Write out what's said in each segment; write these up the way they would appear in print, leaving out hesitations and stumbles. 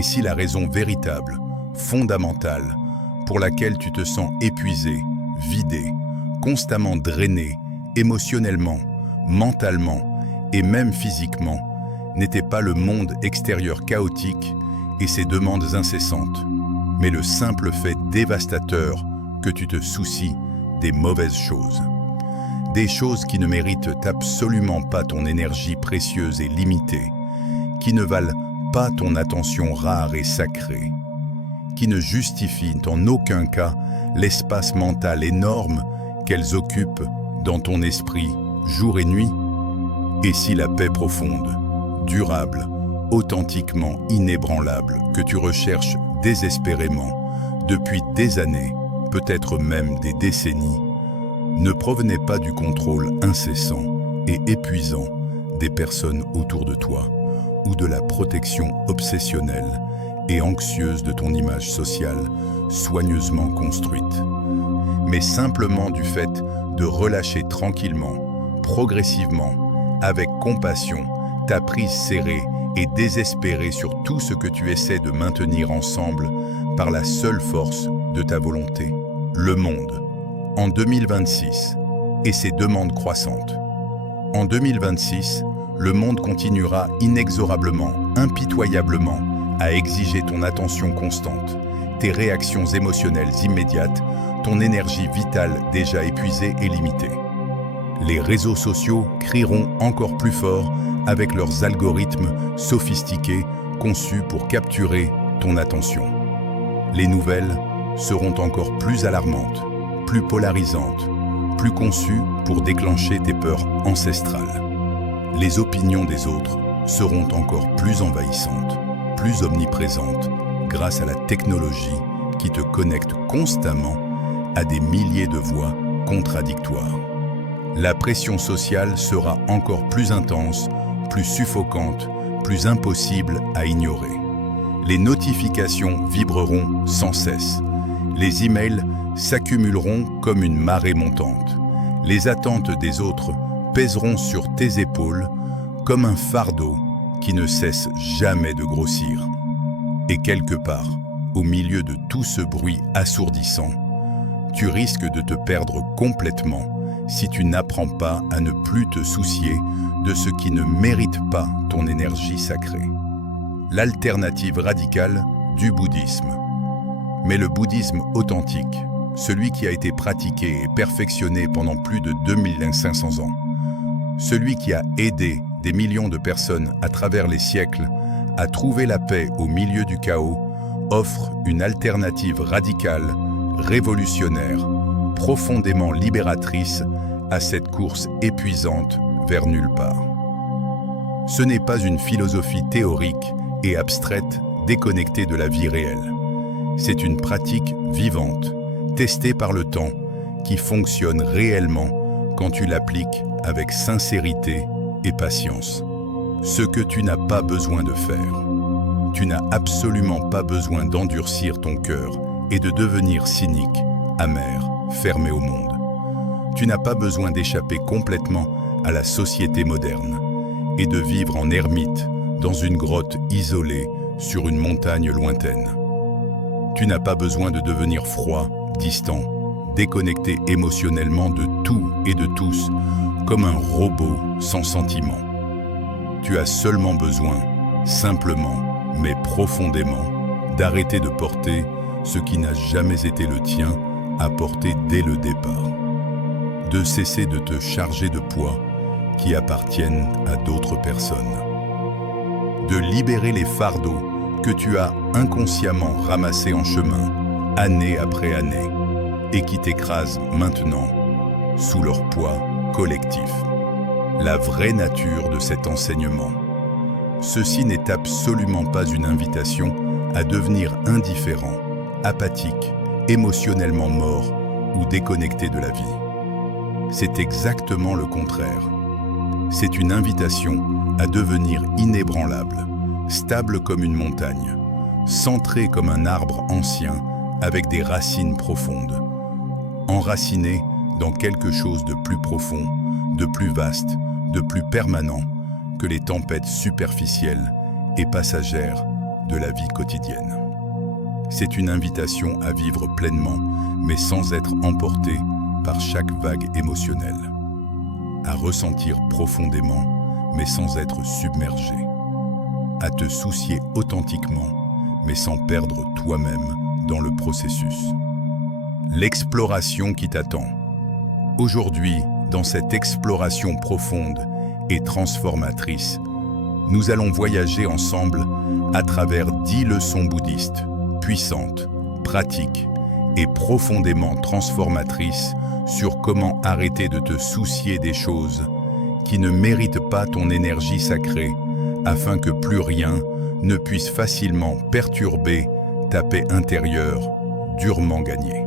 Et si la raison véritable, fondamentale, pour laquelle tu te sens épuisé, vidé, constamment drainé, émotionnellement, mentalement et même physiquement, n'était pas le monde extérieur chaotique et ses demandes incessantes, mais le simple fait dévastateur que tu te soucies des mauvaises choses. Des choses qui ne méritent absolument pas ton énergie précieuse et limitée, qui ne valent pas ton attention rare et sacrée, qui ne justifient en aucun cas l'espace mental énorme qu'elles occupent dans ton esprit jour et nuit. Et si la paix profonde, durable, authentiquement inébranlable que tu recherches désespérément depuis des années, peut-être même des décennies, ne provenait pas du contrôle incessant et épuisant des personnes autour de toi ou de la protection obsessionnelle et anxieuse de ton image sociale soigneusement construite, mais simplement du fait de relâcher tranquillement, progressivement, avec compassion, ta prise serrée et désespérée sur tout ce que tu essaies de maintenir ensemble par la seule force de ta volonté. Le monde, en 2026, et ses demandes croissantes. En 2026, le monde continuera inexorablement, impitoyablement, à exiger ton attention constante, tes réactions émotionnelles immédiates, ton énergie vitale déjà épuisée et limitée. Les réseaux sociaux crieront encore plus fort avec leurs algorithmes sophistiqués conçus pour capturer ton attention. Les nouvelles seront encore plus alarmantes, plus polarisantes, plus conçues pour déclencher tes peurs ancestrales. Les opinions des autres seront encore plus envahissantes, plus omniprésentes grâce à la technologie qui te connecte constamment à des milliers de voix contradictoires. La pression sociale sera encore plus intense, plus suffocante, plus impossible à ignorer. Les notifications vibreront sans cesse. Les emails s'accumuleront comme une marée montante. Les attentes des autres pèseront sur tes épaules comme un fardeau qui ne cesse jamais de grossir. Et quelque part, au milieu de tout ce bruit assourdissant, tu risques de te perdre complètement si tu n'apprends pas à ne plus te soucier de ce qui ne mérite pas ton énergie sacrée. L'alternative radicale du bouddhisme. Mais le bouddhisme authentique, celui qui a été pratiqué et perfectionné pendant plus de 2500 ans, celui qui a aidé des millions de personnes à travers les siècles à trouver la paix au milieu du chaos, offre une alternative radicale, révolutionnaire, profondément libératrice à cette course épuisante vers nulle part. Ce n'est pas une philosophie théorique et abstraite déconnectée de la vie réelle. C'est une pratique vivante, testée par le temps, qui fonctionne réellement quand tu l'appliques avec sincérité et patience. Ce que tu n'as pas besoin de faire. Tu n'as absolument pas besoin d'endurcir ton cœur et de devenir cynique, amer, fermé au monde. Tu n'as pas besoin d'échapper complètement à la société moderne et de vivre en ermite dans une grotte isolée sur une montagne lointaine. Tu n'as pas besoin de devenir froid, distant, déconnecté émotionnellement de tout et de tous, comme un robot sans sentiment. Tu as seulement besoin, simplement, mais profondément, d'arrêter de porter ce qui n'a jamais été le tien à porter dès le départ. De cesser de te charger de poids qui appartiennent à d'autres personnes. De libérer les fardeaux que tu as inconsciemment ramassés en chemin, année après année, et qui t'écrasent maintenant sous leur poids collectif. La vraie nature de cet enseignement. Ceci n'est absolument pas une invitation à devenir indifférent, apathique, émotionnellement mort ou déconnecté de la vie. C'est exactement le contraire. C'est une invitation à devenir inébranlable, stable comme une montagne, centré comme un arbre ancien avec des racines profondes, enraciné dans quelque chose de plus profond, de plus vaste, de plus permanent que les tempêtes superficielles et passagères de la vie quotidienne. C'est une invitation à vivre pleinement, mais sans être emporté par chaque vague émotionnelle. À ressentir profondément, mais sans être submergé. À te soucier authentiquement, mais sans perdre toi-même dans le processus. L'exploration qui t'attend. Aujourd'hui, dans cette exploration profonde et transformatrice, nous allons voyager ensemble à travers 10 leçons bouddhistes, puissantes, pratiques et profondément transformatrices sur comment arrêter de te soucier des choses qui ne méritent pas ton énergie sacrée, afin que plus rien ne puisse facilement perturber ta paix intérieure durement gagnée.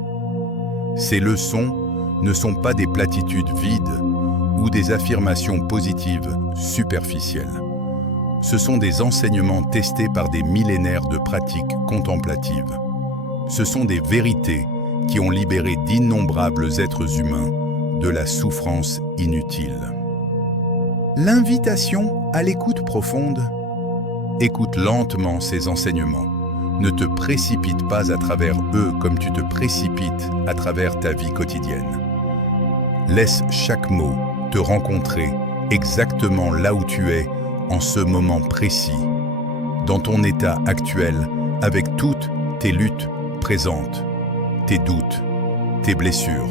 Ces leçons ne sont pas des platitudes vides ou des affirmations positives superficielles. Ce sont des enseignements testés par des millénaires de pratiques contemplatives. Ce sont des vérités qui ont libéré d'innombrables êtres humains de la souffrance inutile. L'invitation à l'écoute profonde. Écoute lentement ces enseignements. Ne te précipite pas à travers eux comme tu te précipites à travers ta vie quotidienne. Laisse chaque mot te rencontrer exactement là où tu es en ce moment précis, dans ton état actuel, avec toutes tes luttes présentes, tes doutes, tes blessures.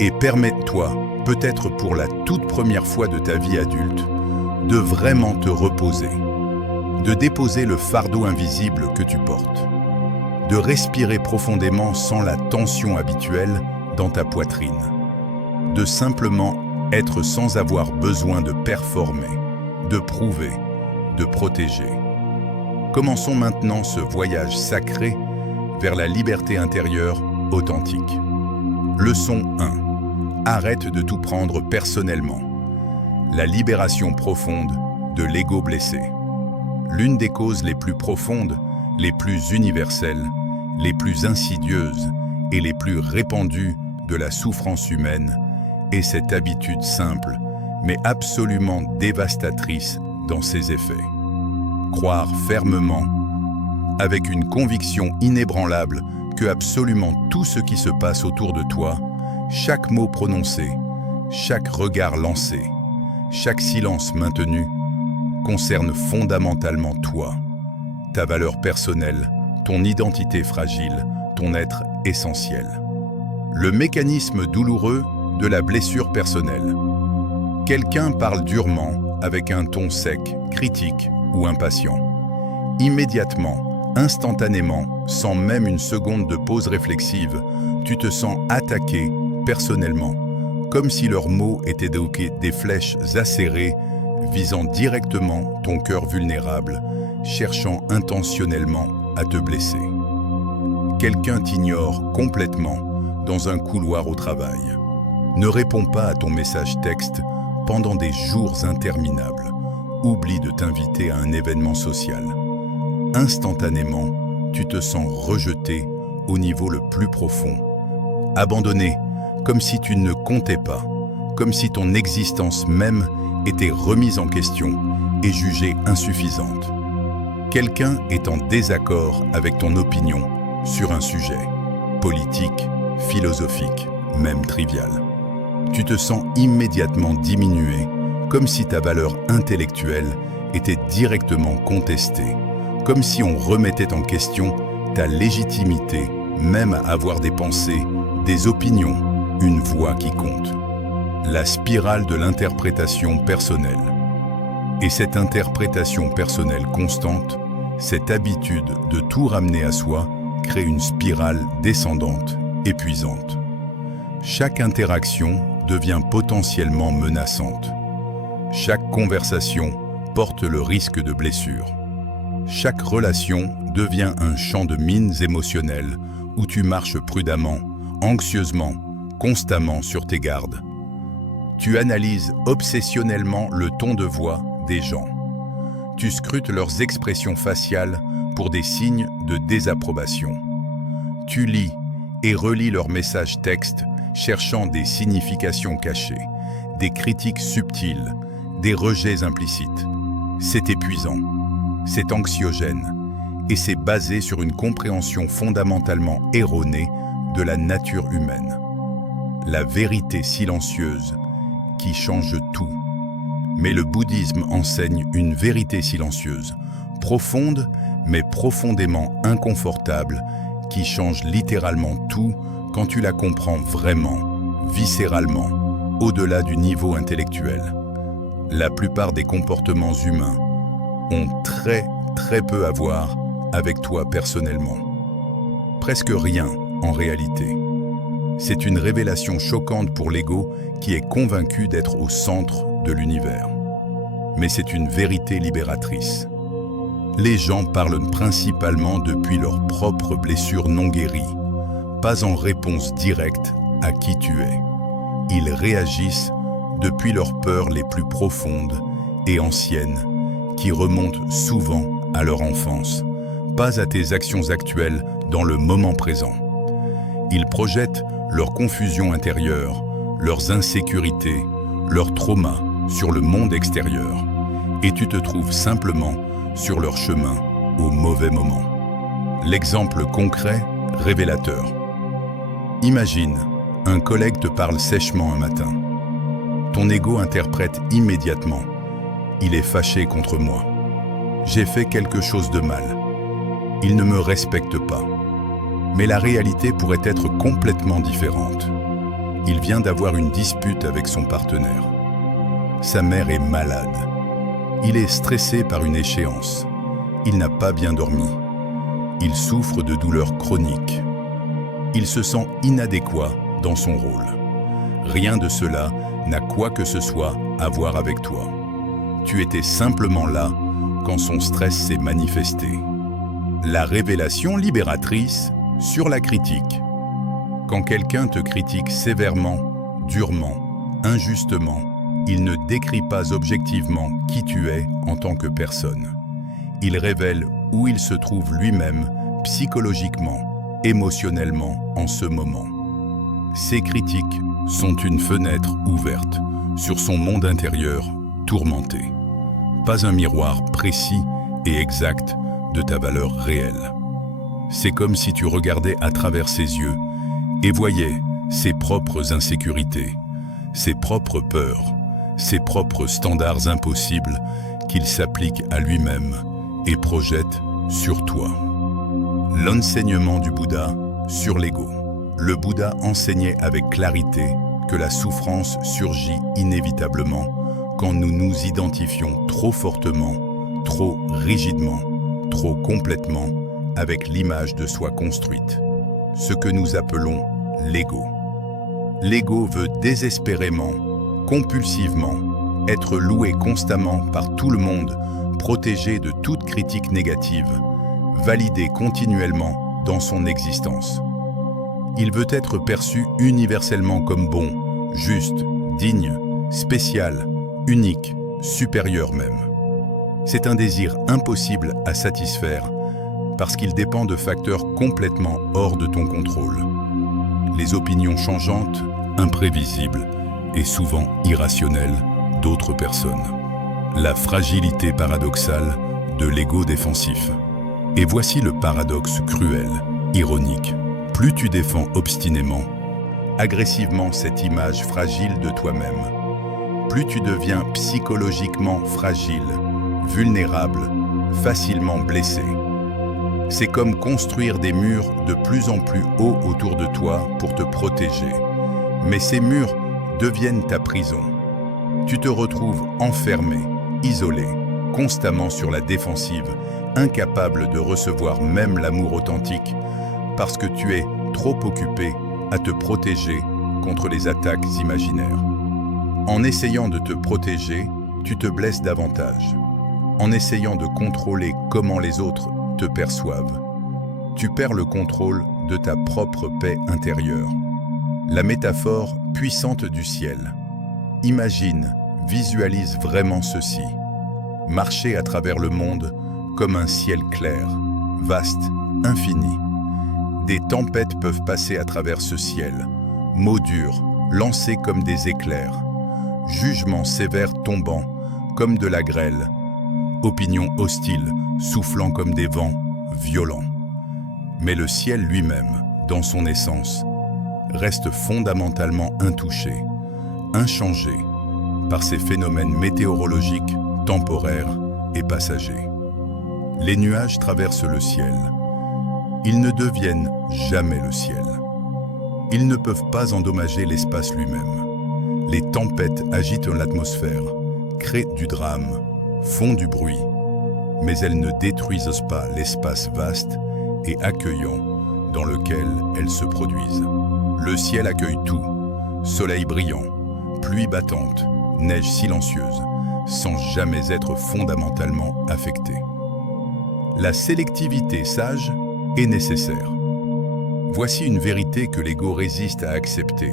Et permets-toi, peut-être pour la toute première fois de ta vie adulte, de vraiment te reposer, de déposer le fardeau invisible que tu portes, de respirer profondément sans la tension habituelle dans ta poitrine, de simplement être sans avoir besoin de performer, de prouver, de protéger. Commençons maintenant ce voyage sacré vers la liberté intérieure authentique. Leçon 1. Arrête de tout prendre personnellement. La libération profonde de l'ego blessé. L'une des causes les plus profondes, les plus universelles, les plus insidieuses et les plus répandues de la souffrance humaine est cette habitude simple, mais absolument dévastatrice dans ses effets. Croire fermement, avec une conviction inébranlable, que absolument tout ce qui se passe autour de toi, chaque mot prononcé, chaque regard lancé, chaque silence maintenu, concerne fondamentalement toi, ta valeur personnelle, ton identité fragile, ton être essentiel. Le mécanisme douloureux de la blessure personnelle. Quelqu'un parle durement, avec un ton sec, critique ou impatient. Immédiatement, instantanément, sans même une seconde de pause réflexive, tu te sens attaqué personnellement, comme si leurs mots étaient des flèches acérées visant directement ton cœur vulnérable, cherchant intentionnellement à te blesser. Quelqu'un t'ignore complètement dans un couloir au travail. Ne répond pas à ton message texte pendant des jours interminables. Oublie de t'inviter à un événement social. Instantanément, tu te sens rejeté au niveau le plus profond. Abandonné, comme si tu ne comptais pas, comme si ton existence même était remise en question et jugée insuffisante. Quelqu'un est en désaccord avec ton opinion sur un sujet, politique, philosophique, même trivial. Tu te sens immédiatement diminué, comme si ta valeur intellectuelle était directement contestée, comme si on remettait en question ta légitimité, même à avoir des pensées, des opinions, une voix qui compte. La spirale de l'interprétation personnelle. Et cette interprétation personnelle constante, cette habitude de tout ramener à soi, crée une spirale descendante, épuisante. Chaque interaction devient potentiellement menaçante. Chaque conversation porte le risque de blessure. Chaque relation devient un champ de mines émotionnelles où tu marches prudemment, anxieusement, constamment sur tes gardes. Tu analyses obsessionnellement le ton de voix des gens. Tu scrutes leurs expressions faciales pour des signes de désapprobation. Tu lis et relis leurs messages textes, cherchant des significations cachées, des critiques subtiles, des rejets implicites. C'est épuisant, c'est anxiogène, et c'est basé sur une compréhension fondamentalement erronée de la nature humaine. La vérité silencieuse qui change tout. Mais le bouddhisme enseigne une vérité silencieuse, profonde mais profondément inconfortable, qui change littéralement tout quand tu la comprends vraiment, viscéralement, au-delà du niveau intellectuel. La plupart des comportements humains ont très peu à voir avec toi personnellement. Presque rien en réalité. C'est une révélation choquante pour l'ego qui est convaincu d'être au centre de l'univers. Mais c'est une vérité libératrice. Les gens parlent principalement depuis leurs propres blessures non guéries, pas en réponse directe à qui tu es. Ils réagissent depuis leurs peurs les plus profondes et anciennes, qui remontent souvent à leur enfance, pas à tes actions actuelles dans le moment présent. Ils projettent leur confusion intérieure, leurs insécurités, leurs traumas sur le monde extérieur, et tu te trouves simplement sur leur chemin au mauvais moment. L'exemple concret, révélateur. Imagine, un collègue te parle sèchement un matin. Ton ego interprète immédiatement « Il est fâché contre moi. J'ai fait quelque chose de mal. Il ne me respecte pas. » Mais la réalité pourrait être complètement différente. Il vient d'avoir une dispute avec son partenaire. Sa mère est malade. Il est stressé par une échéance. Il n'a pas bien dormi. Il souffre de douleurs chroniques. Il se sent inadéquat dans son rôle. Rien de cela n'a quoi que ce soit à voir avec toi. Tu étais simplement là quand son stress s'est manifesté. La révélation libératrice sur la critique. Quand quelqu'un te critique sévèrement, durement, injustement, il ne décrit pas objectivement qui tu es en tant que personne. Il révèle où il se trouve lui-même, psychologiquement, émotionnellement, en ce moment. Ces critiques sont une fenêtre ouverte sur son monde intérieur tourmenté. Pas un miroir précis et exact de ta valeur réelle. C'est comme si tu regardais à travers ses yeux et voyais ses propres insécurités, ses propres peurs, ses propres standards impossibles qu'il s'applique à lui-même et projette sur toi. L'enseignement du Bouddha sur l'ego. Le Bouddha enseignait avec clarité que la souffrance surgit inévitablement quand nous nous identifions trop fortement, trop rigidement, trop complètement avec l'image de soi construite, ce que nous appelons l'ego. L'ego veut désespérément, compulsivement, être loué constamment par tout le monde, protégé de toute critique négative, validé continuellement dans son existence. Il veut être perçu universellement comme bon, juste, digne, spécial, unique, supérieur même. C'est un désir impossible à satisfaire parce qu'il dépend de facteurs complètement hors de ton contrôle. Les opinions changeantes, imprévisibles et souvent irrationnelles d'autres personnes. La fragilité paradoxale de l'ego défensif. Et voici le paradoxe cruel, ironique. Plus tu défends obstinément, agressivement cette image fragile de toi-même, plus tu deviens psychologiquement fragile, vulnérable, facilement blessé. C'est comme construire des murs de plus en plus hauts autour de toi pour te protéger. Mais ces murs deviennent ta prison. Tu te retrouves enfermé, isolé, constamment sur la défensive, incapable de recevoir même l'amour authentique, parce que tu es trop occupé à te protéger contre les attaques imaginaires. En essayant de te protéger, tu te blesses davantage. En essayant de contrôler comment les autres te perçoivent, tu perds le contrôle de ta propre paix intérieure. La métaphore puissante du ciel. Imagine, visualise vraiment ceci. Marcher à travers le monde comme un ciel clair, vaste, infini. Des tempêtes peuvent passer à travers ce ciel, mots durs, lancés comme des éclairs, jugements sévères tombant comme de la grêle, opinions hostiles soufflant comme des vents violent. Mais le ciel lui-même, dans son essence, reste fondamentalement intouché, inchangé par ces phénomènes météorologiques, temporaires et passagers. Les nuages traversent le ciel. Ils ne deviennent jamais le ciel. Ils ne peuvent pas endommager l'espace lui-même. Les tempêtes agitent l'atmosphère, créent du drame, font du bruit, mais elles ne détruisent pas l'espace vaste et accueillant dans lequel elles se produisent. Le ciel accueille tout, soleil brillant, pluie battante, neige silencieuse, sans jamais être fondamentalement affecté. La sélectivité sage est nécessaire. Voici une vérité que l'ego résiste à accepter.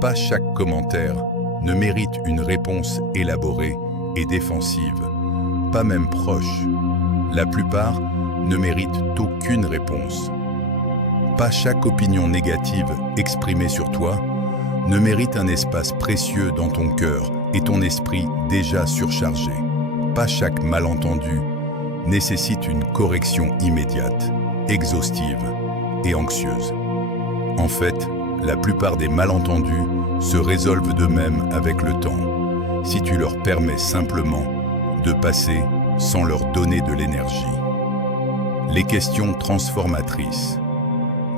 Pas chaque commentaire ne mérite une réponse élaborée et défensive, pas même proche. La plupart ne méritent aucune réponse. Pas chaque opinion négative exprimée sur toi ne mérite un espace précieux dans ton cœur et ton esprit déjà surchargé. Pas chaque malentendu nécessite une correction immédiate, exhaustive et anxieuse. En fait, la plupart des malentendus se résolvent d'eux-mêmes avec le temps, si tu leur permets simplement de passer sans leur donner de l'énergie. Les questions transformatrices.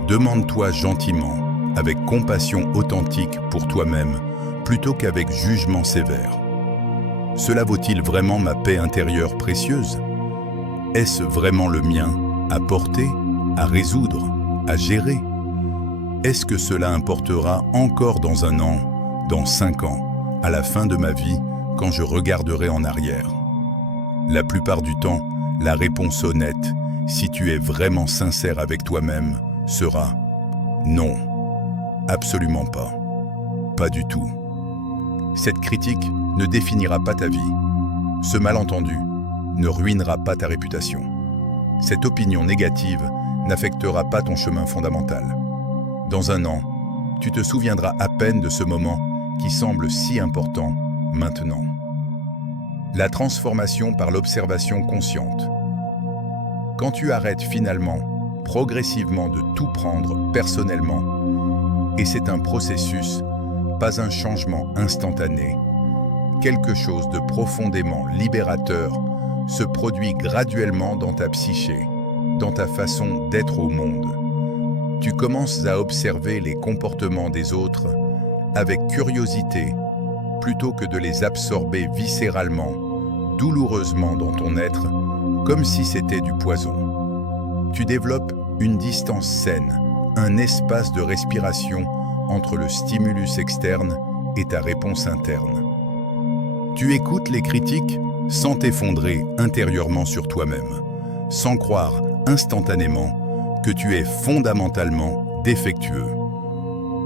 Demande-toi gentiment, avec compassion authentique pour toi-même, plutôt qu'avec jugement sévère. Cela vaut-il vraiment ma paix intérieure précieuse? Est-ce vraiment le mien à porter, à résoudre, à gérer? Est-ce que cela importera encore dans 1 an, dans 5 ans, à la fin de ma vie, quand je regarderai en arrière? La plupart du temps, la réponse honnête, si tu es vraiment sincère avec toi-même, sera non, absolument pas, pas du tout. Cette critique ne définira pas ta vie. Ce malentendu ne ruinera pas ta réputation. Cette opinion négative n'affectera pas ton chemin fondamental. Dans 1 an, tu te souviendras à peine de ce moment qui semble si important maintenant. La transformation par l'observation consciente. Quand tu arrêtes finalement, progressivement de tout prendre personnellement, et c'est un processus, pas un changement instantané, quelque chose de profondément libérateur se produit graduellement dans ta psyché, dans ta façon d'être au monde. Tu commences à observer les comportements des autres avec curiosité, plutôt que de les absorber viscéralement, douloureusement dans ton être, comme si c'était du poison. Tu développes une distance saine, un espace de respiration entre le stimulus externe et ta réponse interne. Tu écoutes les critiques sans t'effondrer intérieurement sur toi-même, sans croire instantanément que tu es fondamentalement défectueux.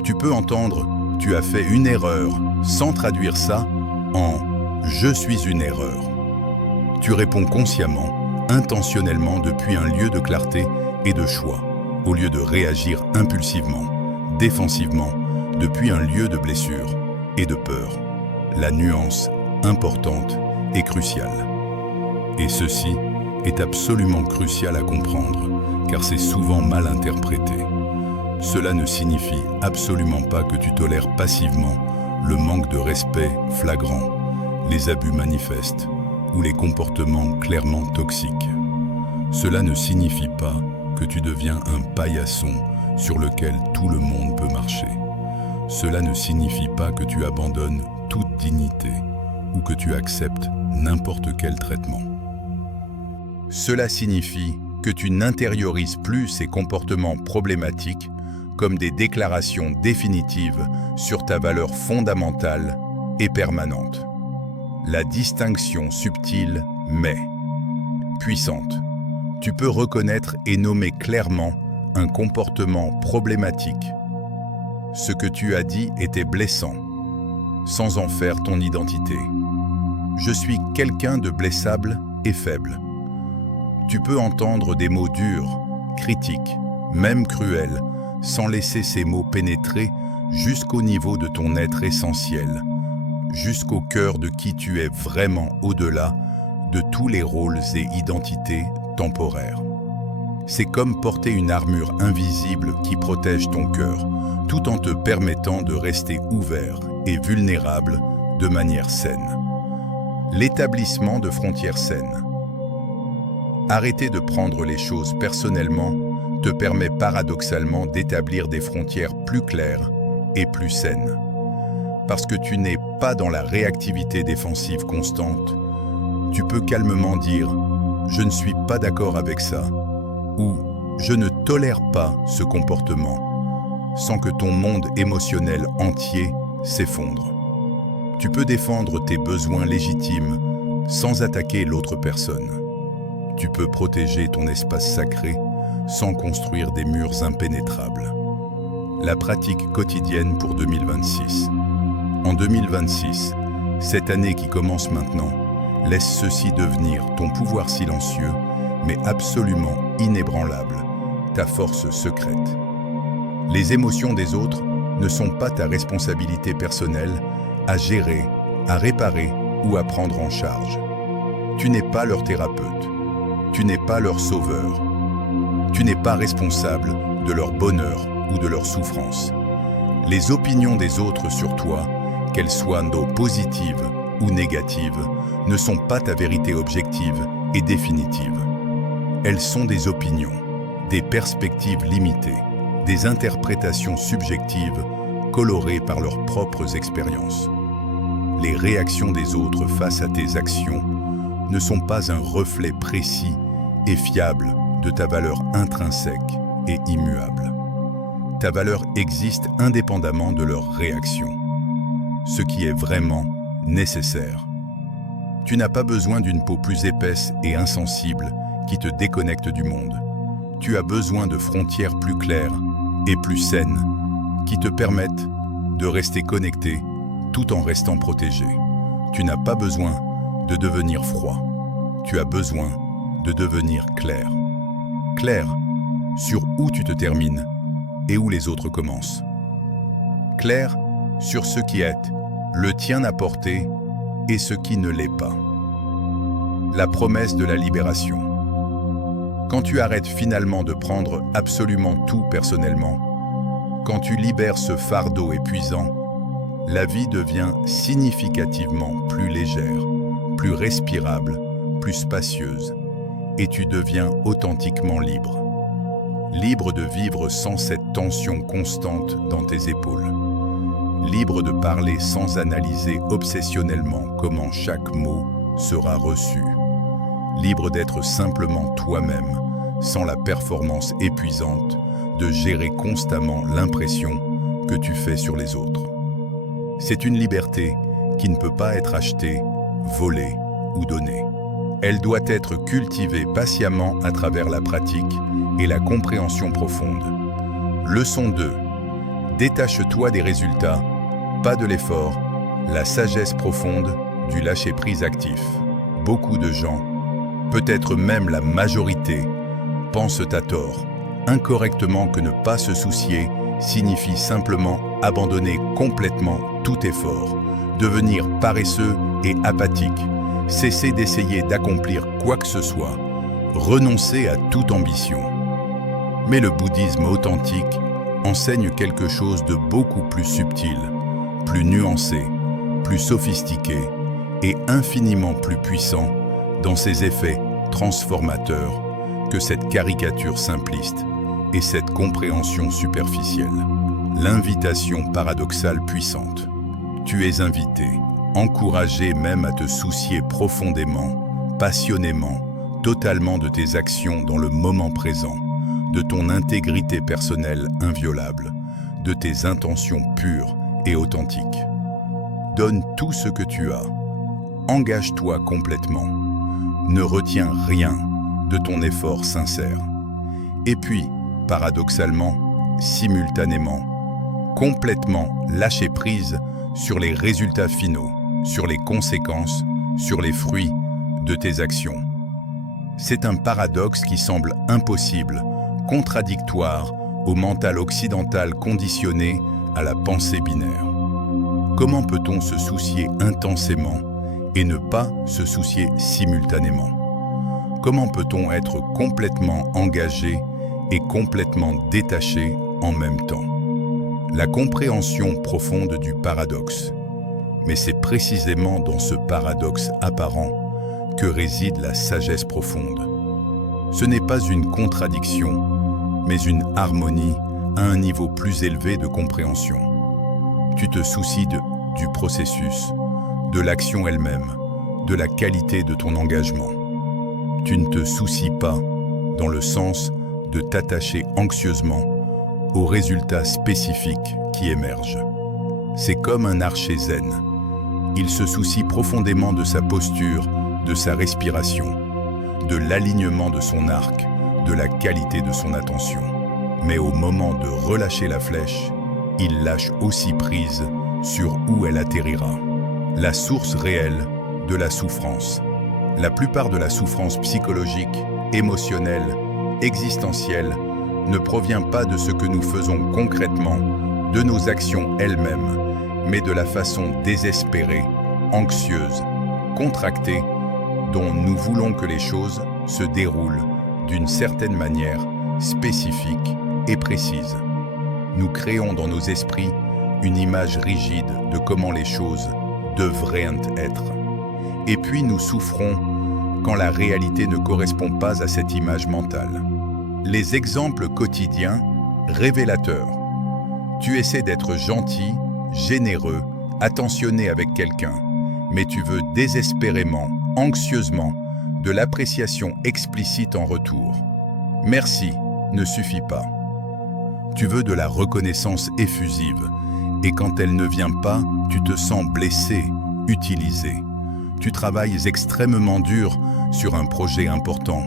Tu peux entendre « tu as fait une erreur » sans traduire ça en « je suis une erreur ». Tu réponds consciemment, intentionnellement depuis un lieu de clarté et de choix, au lieu de réagir impulsivement, défensivement, depuis un lieu de blessure et de peur. La nuance importante et cruciale. Et ceci est absolument crucial à comprendre, car c'est souvent mal interprété. Cela ne signifie absolument pas que tu tolères passivement le manque de respect flagrant, les abus manifestes ou les comportements clairement toxiques. Cela ne signifie pas que tu deviens un paillasson sur lequel tout le monde peut marcher. Cela ne signifie pas que tu abandonnes toute dignité ou que tu acceptes n'importe quel traitement. Cela signifie que tu n'intériorises plus ces comportements problématiques comme des déclarations définitives sur ta valeur fondamentale et permanente. La distinction subtile mais puissante. Tu peux reconnaître et nommer clairement un comportement problématique. Ce que tu as dit était blessant, sans en faire ton identité. Je suis quelqu'un de blessable et faible. Tu peux entendre des mots durs, critiques, même cruels, sans laisser ces mots pénétrer jusqu'au niveau de ton être essentiel, jusqu'au cœur de qui tu es vraiment au-delà de tous les rôles et identités temporaires. C'est comme porter une armure invisible qui protège ton cœur, tout en te permettant de rester ouvert et vulnérable de manière saine. L'établissement de frontières saines. Arrêter de prendre les choses personnellement te permet paradoxalement d'établir des frontières plus claires et plus saines. Parce que tu n'es pas dans la réactivité défensive constante, tu peux calmement dire « je ne suis pas d'accord avec ça » ou « je ne tolère pas ce comportement » sans que ton monde émotionnel entier s'effondre. Tu peux défendre tes besoins légitimes sans attaquer l'autre personne. Tu peux protéger ton espace sacré sans construire des murs impénétrables. La pratique quotidienne pour 2026. En 2026, cette année qui commence maintenant, laisse ceci devenir ton pouvoir silencieux, mais absolument inébranlable, ta force secrète. Les émotions des autres ne sont pas ta responsabilité personnelle à gérer, à réparer ou à prendre en charge. Tu n'es pas leur thérapeute, tu n'es pas leur sauveur, tu n'es pas responsable de leur bonheur ou de leur souffrance. Les opinions des autres sur toi, qu'elles soient positives ou négatives, ne sont pas ta vérité objective et définitive. Elles sont des opinions, des perspectives limitées, des interprétations subjectives colorées par leurs propres expériences. Les réactions des autres face à tes actions ne sont pas un reflet précis et fiable de ta valeur intrinsèque et immuable. Ta valeur existe indépendamment de leurs réactions, ce qui est vraiment nécessaire. Tu n'as pas besoin d'une peau plus épaisse et insensible qui te déconnecte du monde. Tu as besoin de frontières plus claires et plus saines qui te permettent de rester connecté tout en restant protégé. Tu n'as pas besoin de devenir froid. Tu as besoin de devenir clair. Clair sur où tu te termines et où les autres commencent. Clair sur ce qui est le tien à porter et ce qui ne l'est pas. La promesse de la libération. Quand tu arrêtes finalement de prendre absolument tout personnellement, quand tu libères ce fardeau épuisant, la vie devient significativement plus légère, plus respirable, plus spacieuse, et tu deviens authentiquement libre. Libre de vivre sans cette tension constante dans tes épaules. Libre de parler sans analyser obsessionnellement comment chaque mot sera reçu. Libre d'être simplement toi-même, sans la performance épuisante de gérer constamment l'impression que tu fais sur les autres. C'est une liberté qui ne peut pas être achetée, volée ou donnée. Elle doit être cultivée patiemment à travers la pratique et la compréhension profonde. Leçon 2. Détache-toi des résultats, pas de l'effort, la sagesse profonde du lâcher-prise actif. Beaucoup de gens, peut-être même la majorité, pensent à tort, incorrectement que ne pas se soucier signifie simplement abandonner complètement tout effort, devenir paresseux et apathique, cesser d'essayer d'accomplir quoi que ce soit, renoncer à toute ambition. Mais le bouddhisme authentique enseigne quelque chose de beaucoup plus subtil, plus nuancé, plus sophistiqué et infiniment plus puissant dans ses effets transformateurs que cette caricature simpliste et cette compréhension superficielle. L'invitation paradoxale puissante. Tu es invité, encouragé même à te soucier profondément, passionnément, totalement de tes actions dans le moment présent, de ton intégrité personnelle inviolable, de tes intentions pures et authentiques. Donne tout ce que tu as. Engage-toi complètement. Ne retiens rien de ton effort sincère. Et puis, paradoxalement, simultanément, complètement lâcher prise sur les résultats finaux, sur les conséquences, sur les fruits de tes actions. C'est un paradoxe qui semble impossible, contradictoire au mental occidental conditionné à la pensée binaire. Comment peut-on se soucier intensément et ne pas se soucier simultanément? Comment peut-on être complètement engagé et complètement détaché en même temps? La compréhension profonde du paradoxe. Mais c'est précisément dans ce paradoxe apparent que réside la sagesse profonde. Ce n'est pas une contradiction, mais une harmonie à un niveau plus élevé de compréhension. Tu te soucies du processus, de l'action elle-même, de la qualité de ton engagement. Tu ne te soucies pas, dans le sens de t'attacher anxieusement aux résultats spécifiques qui émergent. C'est comme un archer zen. Il se soucie profondément de sa posture, de sa respiration, de l'alignement de son arc, de la qualité de son attention. Mais au moment de relâcher la flèche, il lâche aussi prise sur où elle atterrira. La source réelle de la souffrance. La plupart de la souffrance psychologique, émotionnelle, existentielle ne provient pas de ce que nous faisons concrètement, de nos actions elles-mêmes, mais de la façon désespérée, anxieuse, contractée, dont nous voulons que les choses se déroulent d'une certaine manière spécifique et précise. Nous créons dans nos esprits une image rigide de comment les choses devraient être. Et puis nous souffrons quand la réalité ne correspond pas à cette image mentale. Les exemples quotidiens révélateurs. Tu essaies d'être gentil, généreux, attentionné avec quelqu'un, mais tu veux désespérément, anxieusement, de l'appréciation explicite en retour. Merci ne suffit pas. Tu veux de la reconnaissance effusive, et quand elle ne vient pas, tu te sens blessé, utilisé. Tu travailles extrêmement dur sur un projet important.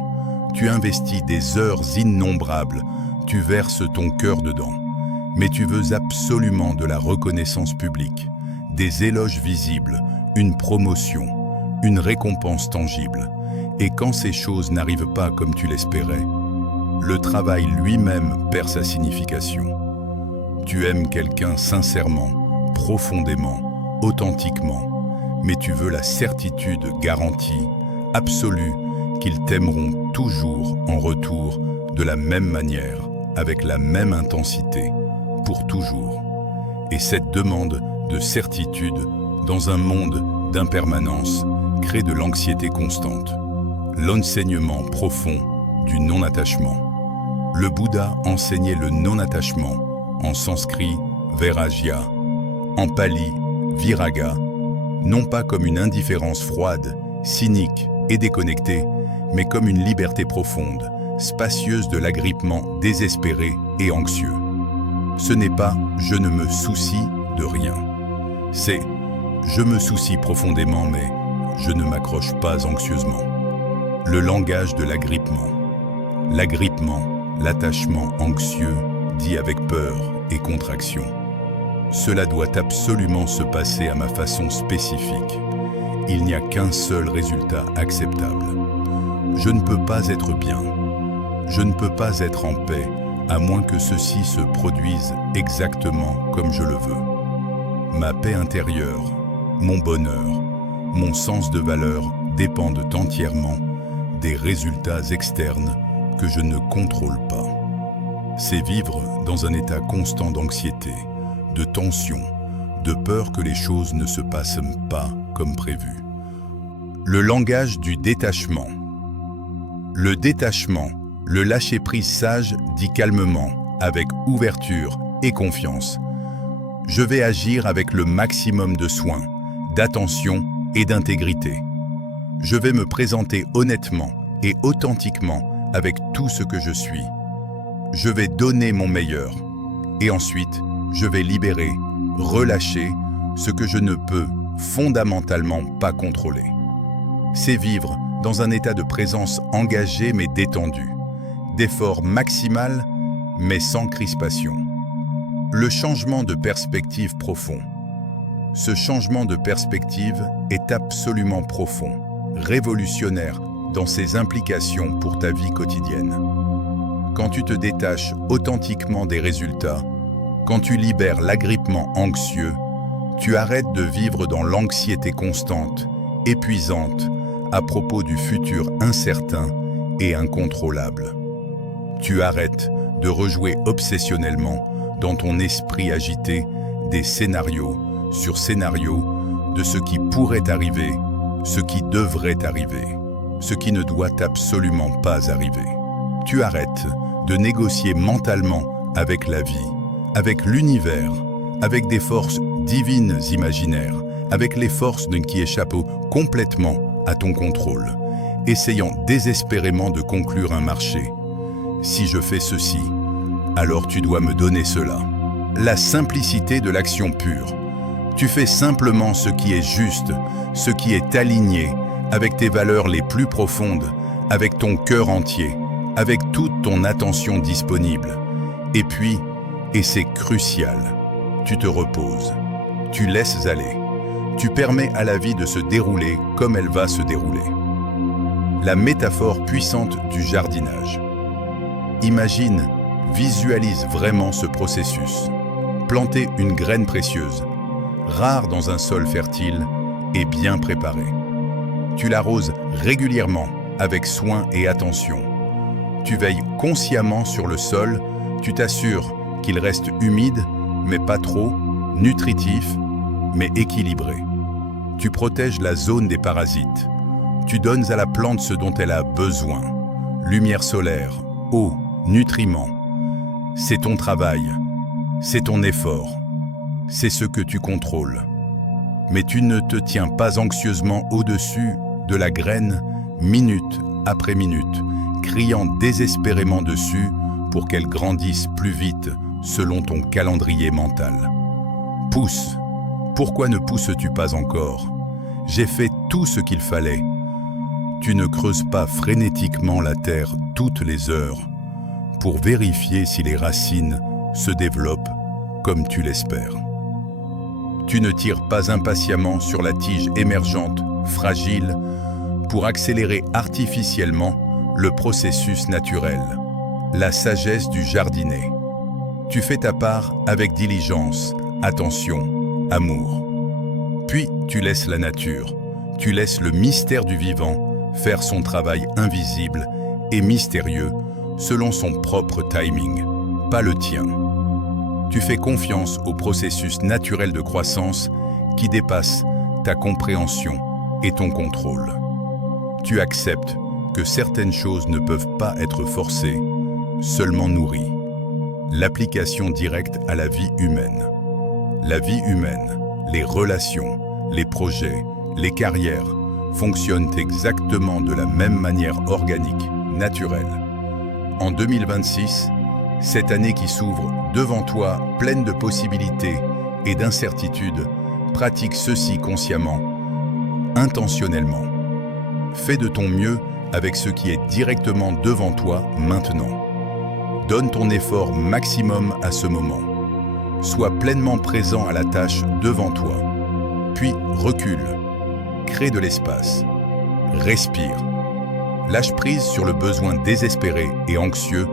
Tu investis des heures innombrables, tu verses ton cœur dedans. Mais tu veux absolument de la reconnaissance publique, des éloges visibles, une promotion, une récompense tangible. Et quand ces choses n'arrivent pas comme tu l'espérais, le travail lui-même perd sa signification. Tu aimes quelqu'un sincèrement, profondément, authentiquement, mais tu veux la certitude garantie, absolue, qu'ils t'aimeront toujours en retour de la même manière, avec la même intensité, pour toujours. Et cette demande de certitude dans un monde d'impermanence crée de l'anxiété constante. L'enseignement profond du non-attachement. Le Bouddha enseignait le non-attachement, en sanskrit Vairagya, en pali Viraga, non pas comme une indifférence froide, cynique et déconnectée, mais comme une liberté profonde, spacieuse de l'agrippement désespéré et anxieux. Ce n'est pas « je ne me soucie de rien », c'est « je me soucie profondément mais je ne m'accroche pas anxieusement ». Le langage de l'agrippement. L'agrippement, l'attachement anxieux, dit avec peur et contraction. Cela doit absolument se passer à ma façon spécifique. Il n'y a qu'un seul résultat acceptable. Je ne peux pas être bien. Je ne peux pas être en paix, à moins que ceci se produise exactement comme je le veux. Ma paix intérieure, mon bonheur, mon sens de valeur dépendent entièrement des résultats externes que je ne contrôle pas. C'est vivre dans un état constant d'anxiété, de tension, de peur que les choses ne se passent pas comme prévu. Le langage du détachement. Le détachement, le lâcher-prise sage dit calmement, avec ouverture et confiance. Je vais agir avec le maximum de soin, d'attention et d'intégrité. Je vais me présenter honnêtement et authentiquement avec tout ce que je suis. Je vais donner mon meilleur. Et ensuite, je vais libérer, relâcher ce que je ne peux fondamentalement pas contrôler. C'est vivre dans un état de présence engagé mais détendu, d'effort maximal mais sans crispation. Le changement de perspective profond. Ce changement de perspective est absolument profond, révolutionnaire dans ses implications pour ta vie quotidienne. Quand tu te détaches authentiquement des résultats, quand tu libères l'agrippement anxieux, tu arrêtes de vivre dans l'anxiété constante, épuisante, à propos du futur incertain et incontrôlable. Tu arrêtes de rejouer obsessionnellement dans ton esprit agité des scénarios sur scénarios de ce qui pourrait arriver, ce qui devrait arriver, ce qui ne doit absolument pas arriver. Tu arrêtes de négocier mentalement avec la vie, avec l'univers, avec des forces divines imaginaires, avec les forces qui échappent complètement à ton contrôle, essayant désespérément de conclure un marché. Si je fais ceci, alors tu dois me donner cela. La simplicité de l'action pure. Tu fais simplement ce qui est juste, ce qui est aligné avec tes valeurs les plus profondes, avec ton cœur entier, avec toute ton attention disponible. Et puis, et c'est crucial, tu te reposes, tu laisses aller, tu permets à la vie de se dérouler comme elle va se dérouler. La métaphore puissante du jardinage. Imagine, visualise vraiment ce processus. Planter une graine précieuse, rare dans un sol fertile et bien préparé. Tu l'arroses régulièrement, avec soin et attention. Tu veilles consciemment sur le sol, tu t'assures qu'il reste humide, mais pas trop, nutritif, mais équilibré. Tu protèges la zone des parasites. Tu donnes à la plante ce dont elle a besoin. Lumière solaire, eau, nutriments. C'est ton travail, c'est ton effort, c'est ce que tu contrôles. Mais tu ne te tiens pas anxieusement au-dessus de la graine, minute après minute, criant désespérément dessus pour qu'elle grandisse plus vite selon ton calendrier mental. Pousse. Pourquoi ne pousses-tu pas encore? J'ai fait tout ce qu'il fallait. Tu ne creuses pas frénétiquement la terre toutes les heures pour vérifier si les racines se développent comme tu l'espères. Tu ne tires pas impatiemment sur la tige émergente, fragile, pour accélérer artificiellement le processus naturel, la sagesse du jardinier. Tu fais ta part avec diligence, attention, amour. Puis tu laisses la nature, tu laisses le mystère du vivant faire son travail invisible et mystérieux selon son propre timing, pas le tien. Tu fais confiance au processus naturel de croissance qui dépasse ta compréhension et ton contrôle. Tu acceptes que certaines choses ne peuvent pas être forcées, seulement nourries. L'application directe à la vie humaine. La vie humaine, les relations, les projets, les carrières fonctionnent exactement de la même manière organique, naturelle. En 2026, cette année qui s'ouvre devant toi, pleine de possibilités et d'incertitudes, pratique ceci consciemment, intentionnellement. Fais de ton mieux avec ce qui est directement devant toi maintenant. Donne ton effort maximum à ce moment. Sois pleinement présent à la tâche devant toi. Puis recule. Crée de l'espace. Respire. Lâche prise sur le besoin désespéré et anxieux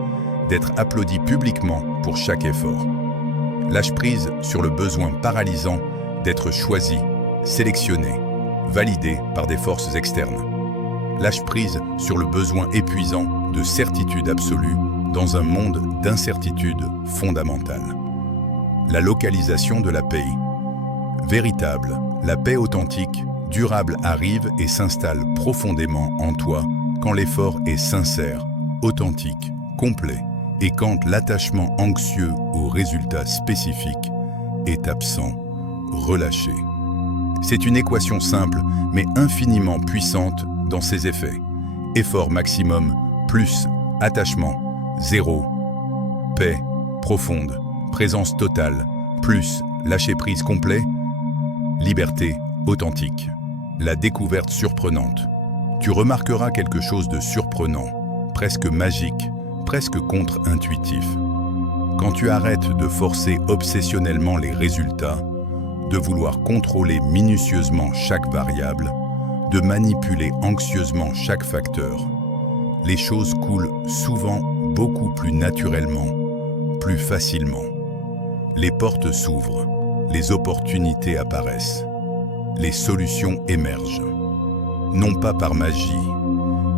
d'être applaudi publiquement pour chaque effort. Lâche prise sur le besoin paralysant d'être choisi, sélectionné, validé par des forces externes. Lâche prise sur le besoin épuisant de certitude absolue dans un monde d'incertitude fondamentale. La localisation de la paix. Véritable, la paix authentique, durable arrive et s'installe profondément en toi quand l'effort est sincère, authentique, complet et quand l'attachement anxieux aux résultats spécifiques est absent, relâché. C'est une équation simple mais infiniment puissante dans ses effets. Effort maximum plus attachement, zéro. Paix profonde, présence totale, plus lâcher-prise complet, liberté authentique. La découverte surprenante. Tu remarqueras quelque chose de surprenant, presque magique, presque contre-intuitif. Quand tu arrêtes de forcer obsessionnellement les résultats, de vouloir contrôler minutieusement chaque variable, de manipuler anxieusement chaque facteur, les choses coulent souvent beaucoup plus naturellement, plus facilement. Les portes s'ouvrent, les opportunités apparaissent, les solutions émergent. Non pas par magie,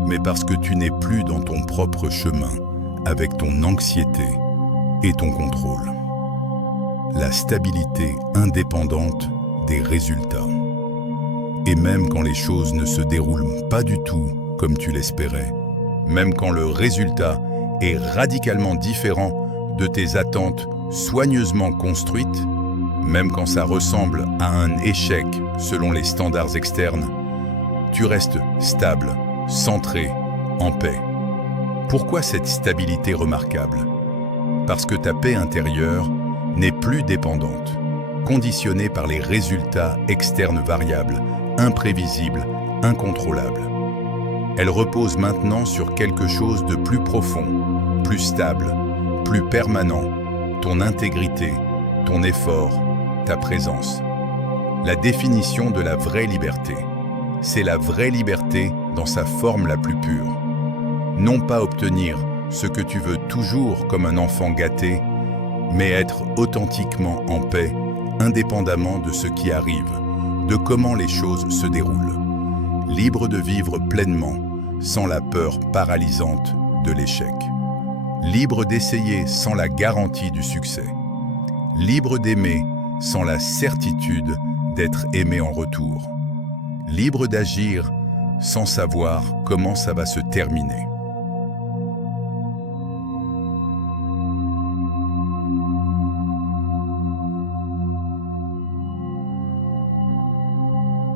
mais parce que tu n'es plus dans ton propre chemin, avec ton anxiété et ton contrôle. La stabilité indépendante des résultats. Et même quand les choses ne se déroulent pas du tout comme tu l'espérais, même quand le résultat est radicalement différent de tes attentes soigneusement construites, même quand ça ressemble à un échec selon les standards externes, tu restes stable, centré, en paix. Pourquoi cette stabilité remarquable? Parce que ta paix intérieure n'est plus dépendante, conditionnée par les résultats externes variables, imprévisibles, incontrôlables. Elle repose maintenant sur quelque chose de plus profond, plus stable, plus permanent, ton intégrité, ton effort, ta présence. La définition de la vraie liberté, c'est la vraie liberté dans sa forme la plus pure. Non pas obtenir ce que tu veux toujours comme un enfant gâté, mais être authentiquement en paix, indépendamment de ce qui arrive, de comment les choses se déroulent. Libre de vivre pleinement, sans la peur paralysante de l'échec. Libre d'essayer sans la garantie du succès. Libre d'aimer sans la certitude d'être aimé en retour. Libre d'agir sans savoir comment ça va se terminer.